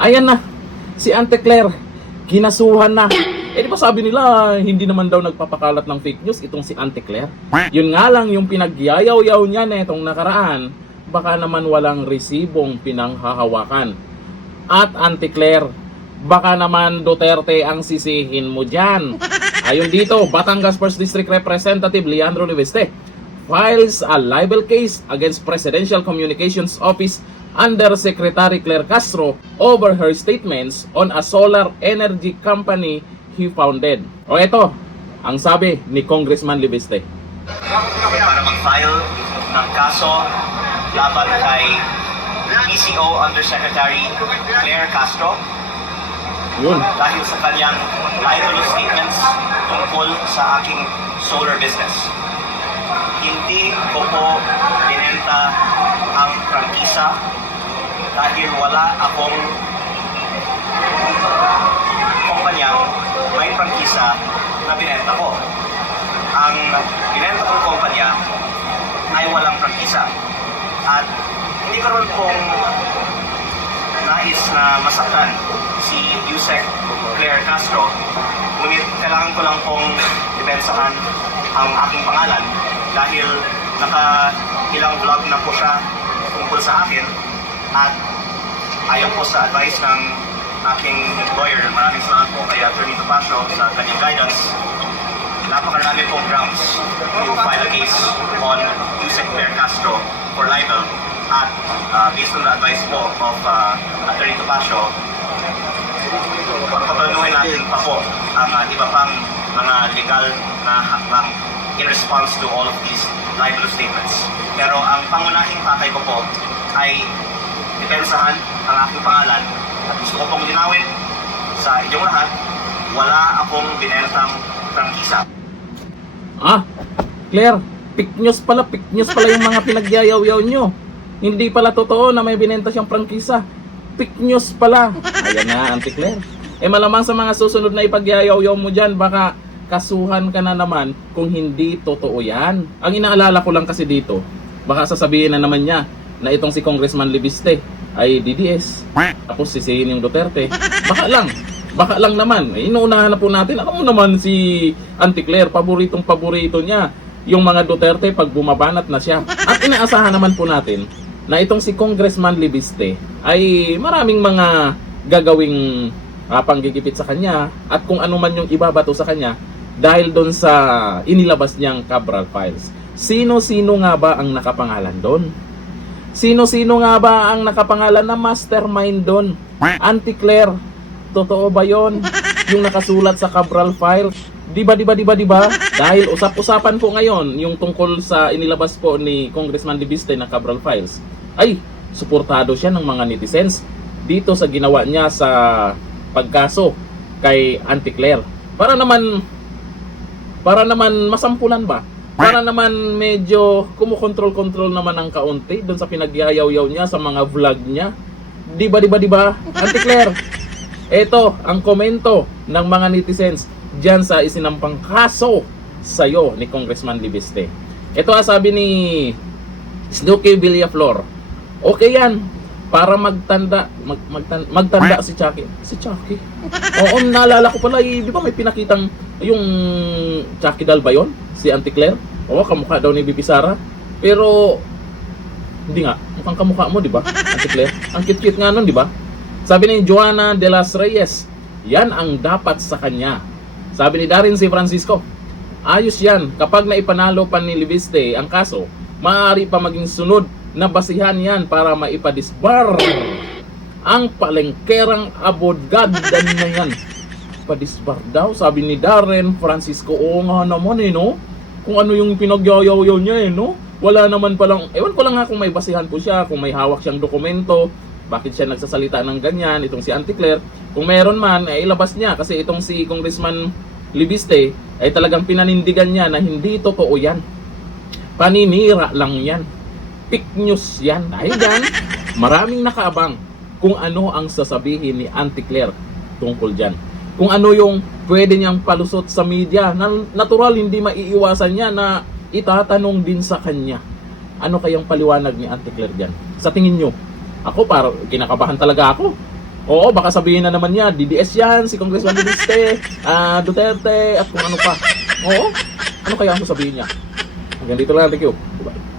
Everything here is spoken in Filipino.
Ayan na, si Auntie Claire, kinasuhan na. Eh di ba sabi nila, hindi naman daw nagpapakalat ng fake news itong si Auntie Claire. Yun nga lang, yung pinagyayaw-yaw niya na itong nakaraan, baka naman walang resibong pinanghahawakan. At Auntie Claire, baka naman Duterte ang sisihin mo dyan. Ayon dito, Batangas 1st District Representative Leandro Leveste files a libel case against Presidential Communications Office under Secretary Claire Castro over her statements on a solar energy company he founded. O ito, ang sabi ni Congressman Leveste. Para mag-file ng kaso laban kay PCO Undersecretary Claire Castro Yun. dahil sa kanyang libelous statements tungkol sa aking solar business. Hindi ko po binenta ang prangkisa dahil wala akong kumpanyang may prangkisa na binenta ko. Ang binenta kong kumpanya ay walang prangkisa. At hindi ko naman pong nais na masaktan si Yusek Claire Castro, ngunit kailangan ko lang pong depensahan ang aking pangalan dahil ilang vlog na po siya tungkol sa akin at ayon po sa advice ng aking employer. Maraming salamat po kay Attorney Topacio sa kanyang guidance. Napakarami pong grounds to file a case on Yusek Claire Castro for libel at based on the advice po of Attorney Topacio, pagpapanuhin natin pa po ang iba pang mga legal na hakbang in response to all of these libelous statements. Pero ang pangunahing pakay ko po ay depensahan ang aking pangalan at gusto ko pong linawin sa inyong lahat, wala akong binentang prangkisa. Claire, fake news pala yung mga pinagyayaw-yaw nyo. Hindi pala totoo na may binenta siyang prangkisa. Fake news pala. Ayan na, Auntie Claire. Eh malamang sa mga susunod na ipagyayaw-yaw mo dyan, baka kasuhan ka na naman kung hindi totoo yan. Ang inaalala ko lang kasi dito, baka sasabihin na naman niya na itong si Congressman Leveste ay DDS. Tapos sisihin yung Duterte. Baka lang naman. Eh, inuunahan na po natin. Alam mo naman si Auntie Claire, paborito niya yung mga Duterte pag bumabanat na siya. At inaasahan naman po natin na itong si Congressman Leveste ay maraming mga gagawing panggigipit sa kanya at kung ano man yung ibabato sa kanya dahil doon sa inilabas niyang Cabral Files. Sino-sino nga ba ang nakapangalan doon? Sino-sino nga ba ang nakapangalan na mastermind doon? Auntie Claire, totoo ba yon? Yung nakasulat sa Cabral Files? Di ba? Dahil usap-usapan po ngayon yung tungkol sa inilabas po ni Congressman Leveste na Cabral Files. Ay, suportado siya ng mga netizens dito sa ginawa niya sa pagkaso kay Auntie Claire. Para naman masampulan ba? Para naman medyo kumukontrol-control naman ng kaunti doon sa pinagyayaw-yaw niya sa mga vlog niya. Di ba? Auntie Claire, ito ang komento ng mga netizens diyan sa isinampang kaso sa'yo ni Congressman Leveste. Ito sabi ni Snooki Villaflor. Okay yan, para magtanda si Chucky. Si Chucky? Oo, naalala ko pala, di ba may pinakitang yung Chucky Dal ba yun? Si Auntie Claire? Oo, kamukha daw ni Bibi Sara. Pero, hindi nga, mukhang kamukha mo, di ba? Auntie Claire? Ang cute-cute nga nun, di ba? Sabi ni Joanna de las Reyes, yan ang dapat sa kanya. Sabi ni Darin C. Francisco, ayos yan, kapag naipanalo pa ni Leveste ang kaso, maaari pa maging sunod na basihan yan para maipadisbar ang palengkerang abogad na yan. Padisbar daw, sabi ni Darren Francisco. Oo nga naman no? Kung ano yung pinagyayaw-yaw niya no? Wala naman palang, ewan ko lang nga kung may basihan po siya, kung may hawak siyang dokumento, bakit siya nagsasalita ng ganyan, itong si Auntie Claire. Kung meron man, ilabas niya kasi itong si Congressman Leveste ay talagang pinanindigan niya na hindi totoo yan. Paninira lang yan. Fake news yan. Dahil dyan, maraming nakaabang kung ano ang sasabihin ni Auntie Claire tungkol dyan. Kung ano yung pwede niyang palusot sa media. Natural, hindi maiiwasan niya na itatanong din sa kanya. Ano kayang paliwanag ni Auntie Claire dyan? Sa tingin nyo, ako kinakabahan talaga ako. Oo, baka sabihin na naman niya, DDS yan, si Congressman Duterte, at kung ano pa. Oo, ano kaya ang sasabihin niya? Hanggang dito lang, thank you. Bye.